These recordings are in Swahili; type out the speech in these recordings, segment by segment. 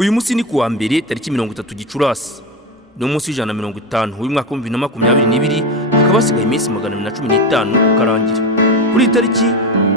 Uyu munsi ni kuwa mbere tariki 30 Gicurasi. Ni umunsi w'ijana 50 uyu mwaka wa 2022 hakaba hasigaye iminsi 215 ukarangira. Kuri tariki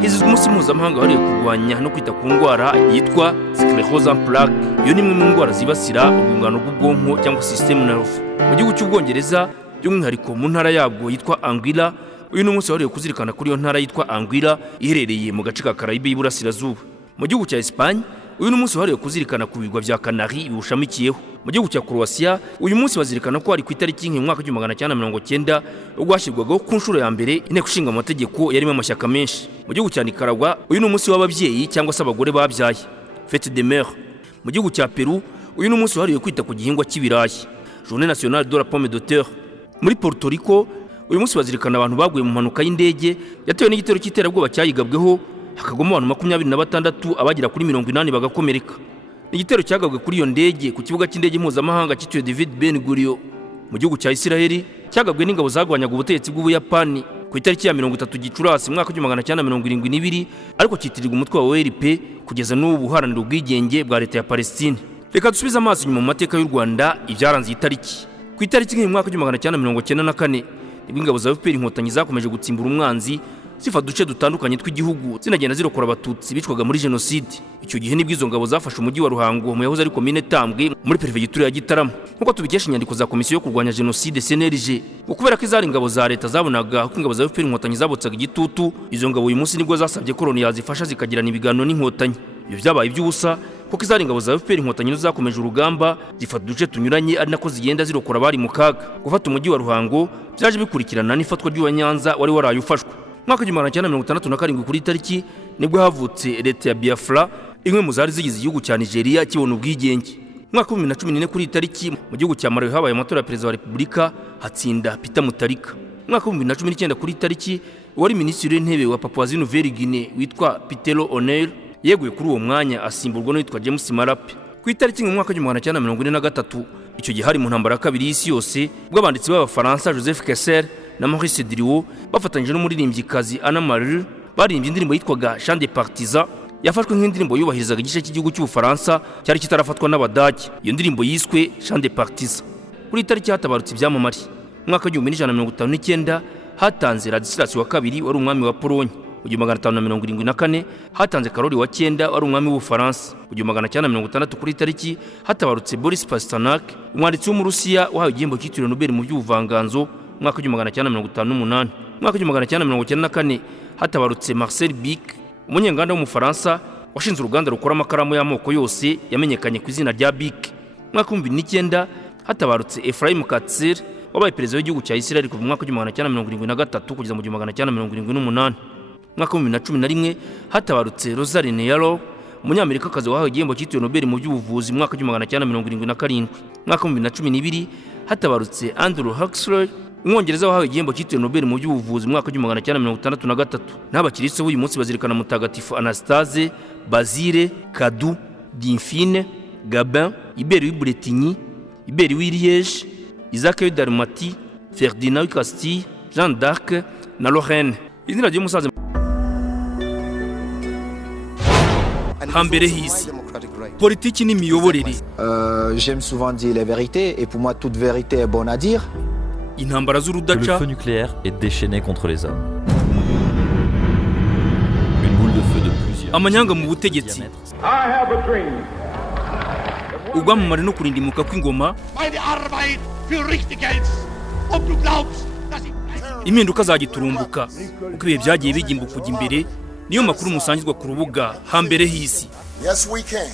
hizizwe umunsi mpuzamahanga wahariwe kurwanya no kwita ku ndwara yitwa sclerose en plaques. Iyo ni imwe mu ndwara zibasira urwungano rw'ubwonko cyangwa system nerve. Mu gihugu cy'Ubwongereza by'umwihariko mu ntara yabwo yitwa Anguilla, uyu ni umunsi wahariwe kuzirikana kuri iyo ntara yitwa Anguilla iherereye mu gace ka Caraïbe y'Iburasirazuba. Mu gihugu cya Espagne uyu ni umunsi wahariwe kuzirikana ku bigwa bya Canary biwushamikiyeho. Mu gihugu cya Croatia uyu munsi bazirikana ko ari ku itariki mu mwaka wa 1990 ubwo hashyirwagaho ku nshuro ya mbere inteko ishinga amategeko yarimo amashyaka menshi. Mu gihugu cya Nicaragua uyu ni umunsi w'ababyeyi cyangwa se abagore babyaye, fête des mères. Mu gihugu cya Peru uyu ni umunsi wahariwe kwita ku gihingwa cy'ibirayi, journée nationale de la pomme de terre. Muri Puerto Rico uyu munsi bazirikana abantu baguye mu mpanuka y'indege yatewe n'igitero cy'iterabwoba cyayigabweho hakagoma abantu 26 abagira kuri 80 bagakomereka. Igitero cyagabwe kuri iyo ndege ku kibuga cy'indege mpuzamahanga cyitwa David Ben Gurion. Mu gihugu cya Israeli cyagabwe n'ingabo zagwanyaga ubutegetsi bw'Ubuyapani ku itariki ya 30 Gicurasi mu mwaka wa 1972 ariko cyitirirwa umutwe wa OLP kugeza n'ubu buharanira ubwigenge bwa leta ya Palestine. Reka dusubize amaso nyuma mu mateka y'u Rwanda ibyaranze itariki. Ku itariki mu mwaka wa 1994 nibwo ingabo za FPR inkotanyi zakomeje gutsimbura umwanzi zifata uduce dutandukanye tw'igihugu zinagenda zirokora abatutsi bicwaga muri jenoside. Icyo gihe nibwo izo ngabo zafashe umujyi wa Ruhango mu yahoze ari komine Tambwe muri perefegitura ya Gitarama nkuko tubikesha inyandiko za komisiyo yo kurwanya jenoside CNLG. Kubera ko izari ingabo za leta zabonaga ko ingabo za FPR inkotanyi zabotsaga igitutu, izo ngabo uyu munsi nibwo zasabye koloni yazifasha zikagirana ibiganiro n'inkotanyi. Ibyo byabaye iby'ubusa kuko izari ingabo za FPR inkotanyi zakomeje urugamba zifata uduce tunyuranye ari nako zigenda zirokora bari mu kaga. Gufata umujyi wa Ruhango byaje bikurikirana n'ifatwa ry'uwa Nyanza wari waraye ufashwe. Mwaka wa 1967 kuri tariki nibwo havutse leta ya Biafra, imwe mu zari zigize igihugu cya Nigeria kibona ubwigenge. Mwaka wa 2014 kuri tariki mu gihugu cya Malawi habaye amatora ya perezida wa Repubulika hatsinda Peter Mutharika. Mwaka wa 2019 kuri tariki wari minisitiri w'intebe wa Papua Nouvelle Guinea witwa Pitelo O'Neill yeguye kuri uwo mwanya asimburwa n'uwitwa James Marape. Ku itariki mu mwaka wa 1943 icyo gihe hari mu ntambara ya kabiri y'isi yose ubwo abanditsi b'Abafaransa Joseph Kessel na Maurice Diriot bafatanyije n'umuririmbyikazi Anna Marie barimbye indirimbo yitwaga Chant des Partisans yafashwe nk'indirimbo yubahirizaga igice cy'igihugu cy'Ubufaransa cyari kitarafatwa n'Abadage. Iyo ndirimbo yiswe Chant des Partisans. Kuri tariki hatabarutse ibyamamare. Mwaka wa 1959 hatanze Ladislas wa kabiri wari umwami wa Pologne. Mu 1574 hatanze Karoli wa 9 wari umwami w'Ubufaransa. Mu 1960 kuri tariki hatabarutse Boris Pasternak umwanditsi w'Umurusiya wahawe igihembo cyitiriwe Nobel mu by'ubuvanganzo mwaka wa 1958. Mwaka wa 1994 hatabarutse Marcel Bic umunyenganda w'Umufaransa washinze uruganda rukora amakaramu y'amoko yose yamenyekanye ku izina rya Bic. Mwaka wa 2009 hatabarutse Ephraim Katzir wabaye perezida w'igihugu cya Israel kuva mu mwaka wa 1973 kugeza mu 1978. Mwaka wa 2011 hatabarutse Rosaline Yaro umunyamerikakazi wahawe igihembo cyitiriwe Nobel mu by'ubuvuzi mwaka wa 1977. Mwaka wa 2012 hatabarutse Andrew Huxley umwongereza wahawe igihembo cyitiriwe Nobel mu by'ubuvuzi mwaka wa 1963. N'abakirisitu b'uyu munsi bazirikana mutagatifu Anastase, Basile, Cadu, Dinfine, Gabin, Iberi w'i Bretigny, Iberi w'i Liège, Isaac w'i Dalmatie, Ferdinand w'i Castille, Jeanne d'Arc na Lorraine. Izina ry'umusaza hambere hisi politiki n'imiyoborere. J'aime souvent dire les vérités et pour moi toute vérité est bonne à dire. Intambara z'urudaca. Le feu nucléaire est déchaîné contre les hommes. Une boule de feu de plusieurs. Amanyanga mu butegetsi. Ubwamamare no kurindimuka kw'ingoma. Impinduka zagiturumbuka uko ibihe byagiye bigimbuka kujya imbere niyo makuru musangizwa ku rubuga hambere hisi. Yes we can.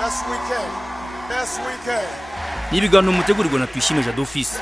Yes we can. Yes we can. Ni ibiganiro mutegurirwa na Tuyishime Jado Office.